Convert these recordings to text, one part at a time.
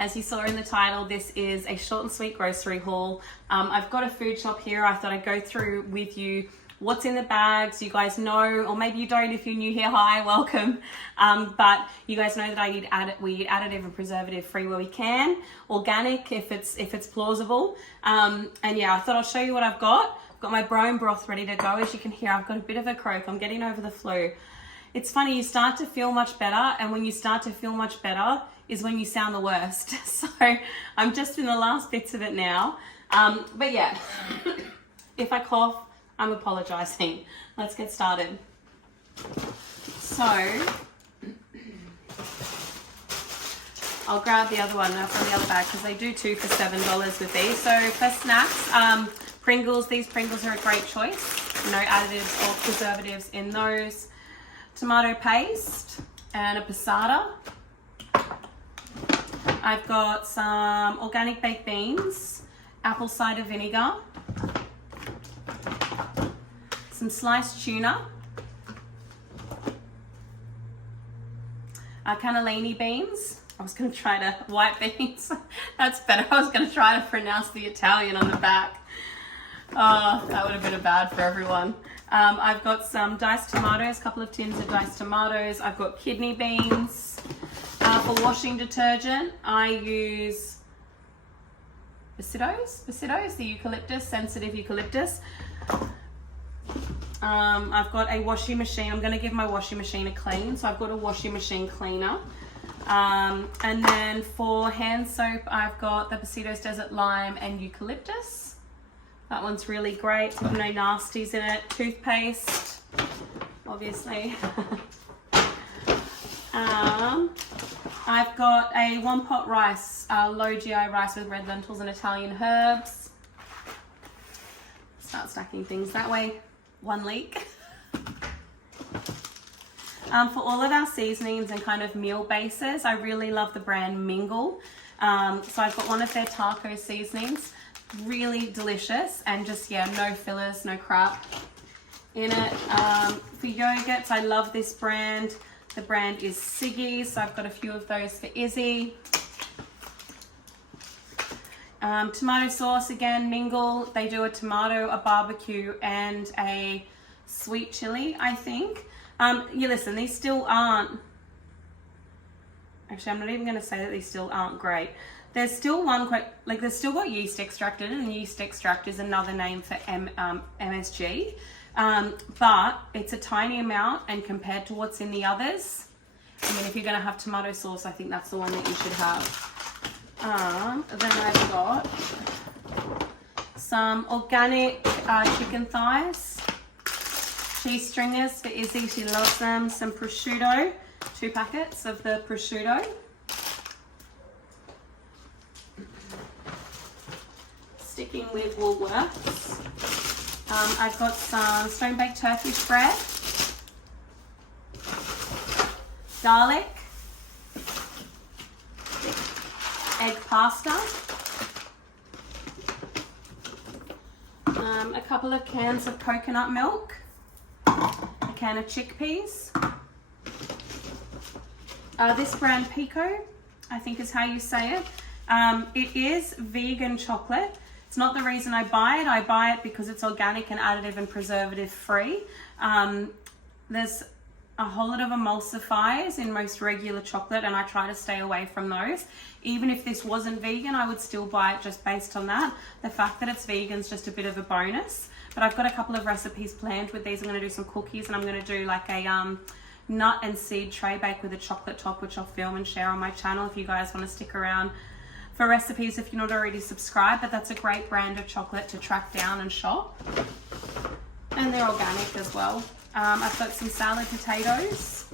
As you saw in the title, this is a short and sweet grocery haul. I've got a food shop here. I thought I'd go through with you what's in the bags. You guys know, or maybe you don't if you're new here, hi, welcome. But you guys know that we eat additive and preservative free where we can, organic if it's plausible. And yeah, I thought I'll show you what I've got. I've got my bone broth ready to go. As you can hear, I've got a bit of a croak. I'm getting over the flu. It's funny, you start to feel much better, and when you start to feel much better is when you sound the worst. So I'm just in the last bits of it now. But yeah, if I cough, I'm apologizing. Let's get started. So I'll grab the other one from the other bag because they do 2 for $7 with these. So for snacks, Pringles. These Pringles are a great choice. No additives or preservatives in those. Tomato paste and a passata. I've got some organic baked beans, apple cider vinegar, some sliced tuna, cannellini beans. I was going to try to, white beans, that's better. I was going to try to pronounce the Italian on the back. Oh, that would have been bad for everyone. I've got some diced tomatoes, a couple of tins of diced tomatoes. I've got kidney beans. For washing detergent, I use Basitos, the eucalyptus, sensitive eucalyptus. I've got a washing machine. I'm going to give my washing machine a clean, so I've got a washing machine cleaner. And then for hand soap, I've got the Basitos Desert Lime and eucalyptus. That one's really great. No nasties in it. Toothpaste, obviously. I've got a 1-pot rice, low GI rice with red lentils and Italian herbs. Start stacking things that way. 1 leak. For all of our seasonings and kind of meal bases, I really love the brand Mingle. So I've got one of their taco seasonings. Really delicious, and just, yeah, no fillers, no crap in it. For yogurts, I love this brand. The brand is Siggy, so I've got a few of those for Izzy. Tomato sauce, again, Mingle. They do a tomato, a barbecue, and a sweet chili, I think. Yeah, listen, these still aren't, actually, I'm not even going to say that these still aren't great. There's still one there's still got yeast extract in it, and yeast extract is another name for MSG. But it's a tiny amount, and compared to what's in the others, I mean, if you're going to have tomato sauce, I think that's the one that you should have. Then I've got some organic chicken thighs, cheese stringers for Izzy, she loves them, some prosciutto, 2 packets of the prosciutto. Sticking with Woolworths, I've got some stone-baked Turkish bread, garlic, egg pasta, a couple of cans of coconut milk, a can of chickpeas, this brand Pico, I think is how you say it. It is vegan chocolate. It's not the reason I buy it. I buy it because it's organic and additive and preservative free. There's a whole lot of emulsifiers in most regular chocolate, and I try to stay away from those. Even if this wasn't vegan, I would still buy it just based on that. The fact that it's vegan is just a bit of a bonus. But I've got a couple of recipes planned with these. I'm going to do some cookies, and I'm going to do like a nut and seed tray bake with a chocolate top, which I'll film and share on my channel if you guys want to stick around for recipes if you're not already subscribed. But that's a great brand of chocolate to track down and shop, and they're organic as well. I've got some salad potatoes,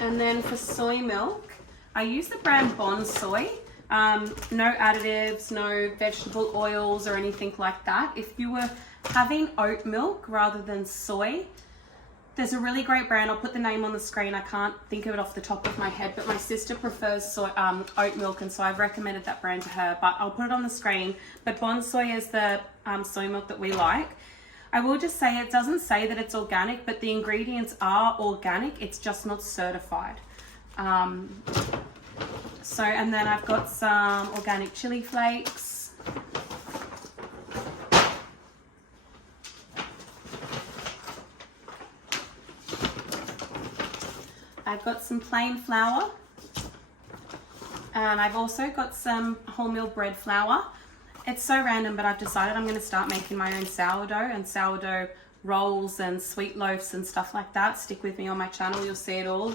and then for soy milk I use the brand Bon Soy. No additives, no vegetable oils or anything like that. If you were having oat milk rather than soy, there's a really great brand. I'll put the name on the screen. I can't think of it off the top of my head, but my sister prefers soy, oat milk, and so I've recommended that brand to her, but I'll put it on the screen. But Bon Soy is the soy milk that we like. I will just say it doesn't say that it's organic, but the ingredients are organic. It's just not certified. So, and then I've got some organic chili flakes. I've got some plain flour. And I've also got some wholemeal bread flour. It's so random, but I've decided I'm going to start making my own sourdough and sourdough rolls and sweet loaves and stuff like that. Stick with me on my channel, you'll see it all.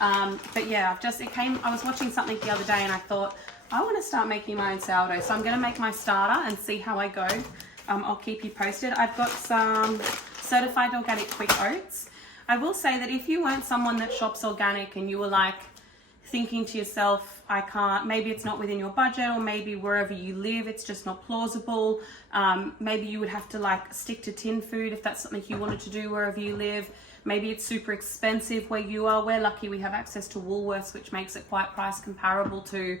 But yeah, I was watching something the other day and I thought, I want to start making my own sourdough. So I'm going to make my starter and see how I go. I'll keep you posted. I've got some certified organic quick oats. I will say that if you weren't someone that shops organic and you were like thinking to yourself, I can't, maybe it's not within your budget, or maybe wherever you live it's just not plausible, maybe you would have to like stick to tin food if that's something you wanted to do wherever you live. Maybe it's super expensive where you are. We're lucky we have access to Woolworths, which makes it quite price comparable to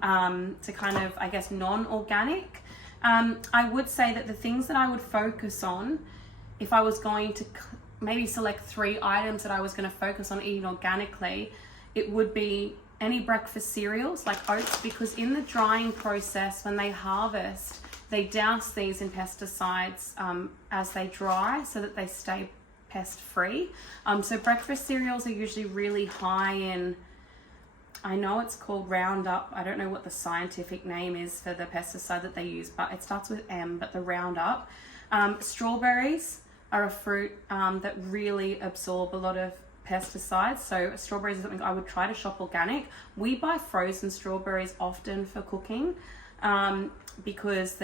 kind of, I guess, non-organic. I would say that the things that I would focus on if I was going to maybe select 3 items that I was going to focus on eating organically, it would be any breakfast cereals like oats, because in the drying process when they harvest, they douse these in pesticides as they dry so that they stay pest free. So breakfast cereals are usually really high in, I know it's called Roundup, I don't know what the scientific name is for the pesticide that they use, but it starts with M, but the Roundup. Strawberries are a fruit that really absorb a lot of pesticides, so strawberries is something I would try to shop organic. We buy frozen strawberries often for cooking because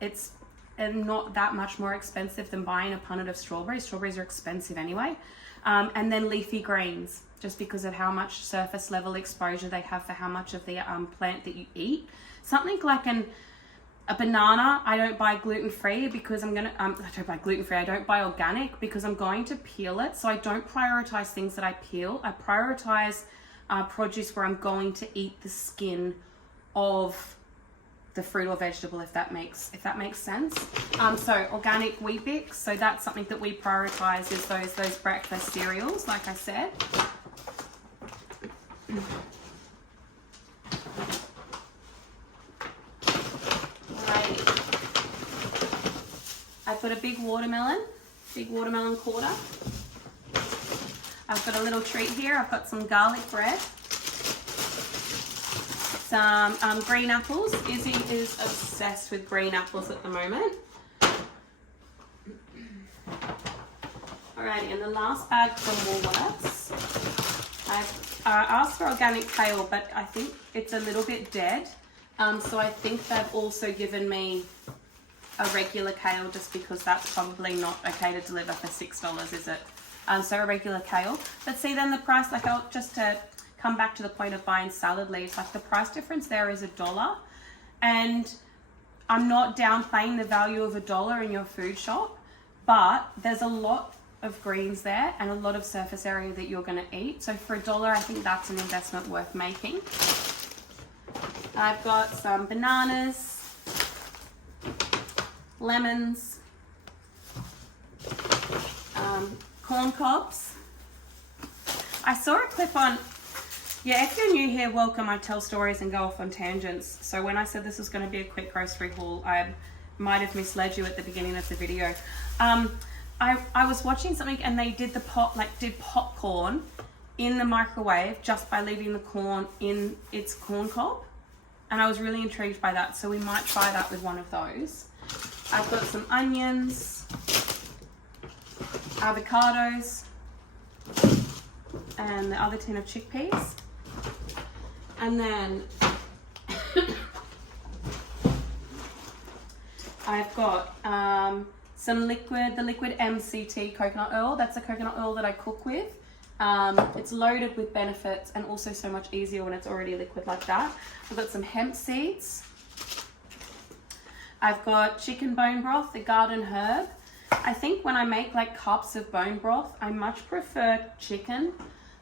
it's not that much more expensive than buying a punnet of strawberries. Strawberries are expensive anyway. And then leafy greens, just because of how much surface level exposure they have for how much of the plant that you eat. Something like a banana, I don't buy gluten-free because I don't buy organic because I'm going to peel it. So I don't prioritize things that I peel. I prioritize produce where I'm going to eat the skin of the fruit or vegetable, if that makes sense. So organic Wheat Bix, so that's something that we prioritize, is those breakfast cereals, like I said. I've got a big watermelon quarter. I've got a little treat here. I've got some garlic bread, some green apples. Izzy is obsessed with green apples at the moment. Alrighty, and the last bag from Woolworths. I've asked for organic kale, but I think it's a little bit dead. So I think they've also given me a regular kale, just because that's probably not okay to deliver for $6, is it? So a regular kale. But see, then the price, like, just to come back to the point of buying salad leaves, like the price difference there is $1. And I'm not downplaying the value of $1 in your food shop, but there's a lot of greens there and a lot of surface area that you're going to eat. So for $1, I think that's an investment worth making. I've got some bananas, lemons, corn cobs. I saw a clip on, if you're new here, welcome. I tell stories and go off on tangents. So when I said this was going to be a quick grocery haul, I might have misled you at the beginning of the video. I was watching something and they did did popcorn in the microwave just by leaving the corn in its corn cob. And I was really intrigued by that. So we might try that with one of those. I've got some onions, avocados, and the other tin of chickpeas. And then I've got the liquid MCT coconut oil. That's the coconut oil that I cook with. It's loaded with benefits and also so much easier when it's already liquid like that. I've got some hemp seeds. I've got chicken bone broth, the garden herb. I think when I make like cups of bone broth, I much prefer chicken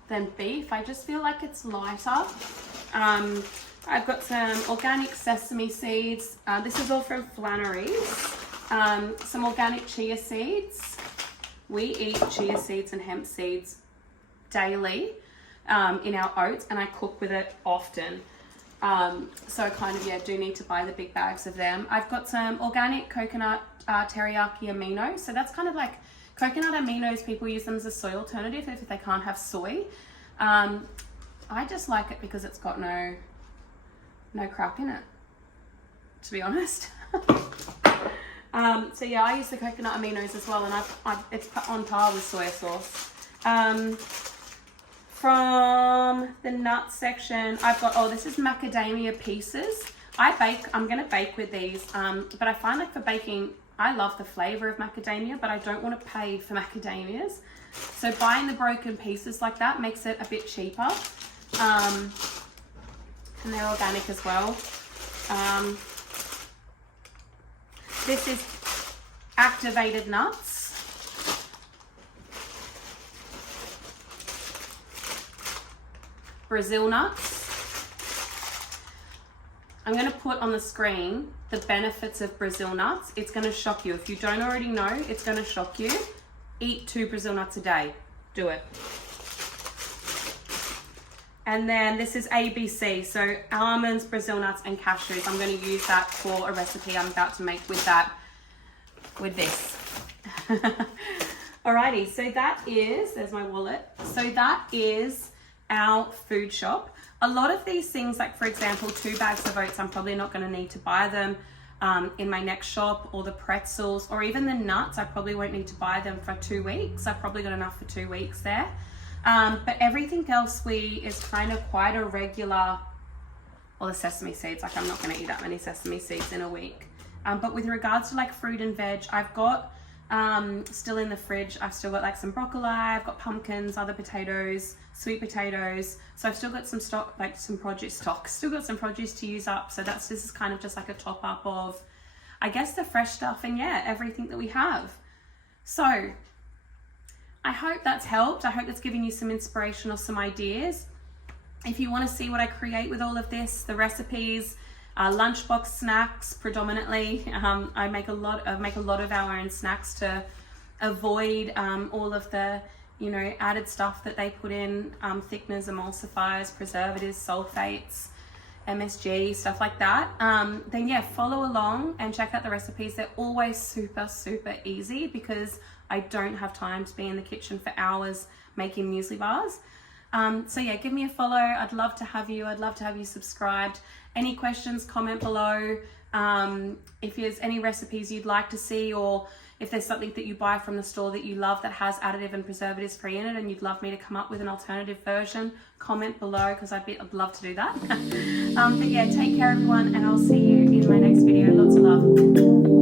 than beef. I just feel like it's lighter. I've got some organic sesame seeds. This is all from Flannery's. Some organic chia seeds. We eat chia seeds and hemp seeds daily. in our oats, and I cook with it often. So I kind of, yeah, do need to buy the big bags of them. I've got some organic coconut teriyaki amino. So that's kind of like coconut aminos. People use them as a soy alternative if they can't have soy. I just like it because it's got no crap in it, to be honest. So yeah, I use the coconut aminos as well, and it's on par with soy sauce. From the nut section, I've got, this is macadamia pieces. I'm gonna bake with these, but I find like for baking, I love the flavor of macadamia, but I don't want to pay for macadamias. So buying the broken pieces like that makes it a bit cheaper. And they're organic as well. This is activated nuts. Brazil nuts. I'm going to put on the screen the benefits of Brazil nuts. It's going to shock you. If you don't already know, it's going to shock you. Eat 2 Brazil nuts a day. Do it. And then this is ABC. So almonds, Brazil nuts, and cashews. I'm going to use that for a recipe I'm about to make with this. Alrighty, so that is, there's my wallet. So that is our food shop. A lot of these things, like for example, 2 bags of oats, I'm probably not going to need to buy them in my next shop, or the pretzels, or even the nuts. I probably won't need to buy them for 2 weeks. I've probably got enough for 2 weeks there. But everything else is kind of quite a regular, the sesame seeds, like I'm not going to eat that many sesame seeds in a week. But with regards to like fruit and veg, I've got still in the fridge, I've still got like some broccoli, I've got pumpkins, other potatoes, sweet potatoes. So I've still got some stock, like some produce stock, still got some produce to use up. So this is kind of just like a top up of, I guess, the fresh stuff and yeah, everything that we have. So I hope that's helped. I hope that's giving you some inspiration or some ideas. If you want to see what I create with all of this, the recipes, lunchbox snacks predominantly. I make a lot of our own snacks to avoid all of the added stuff that they put in, thickeners, emulsifiers, preservatives, sulfates, MSG, stuff like that. Then yeah, follow along and check out the recipes. They're always super easy because I don't have time to be in the kitchen for hours making muesli bars. So yeah, give me a follow. I'd love to have you. I'd love to have you subscribed. Any questions, comment below. If there's any recipes you'd like to see, or if there's something that you buy from the store that you love that has additive and preservatives free in it and you'd love me to come up with an alternative version, comment below because I'd love to do that. But yeah, take care everyone, and I'll see you in my next video. Lots of love.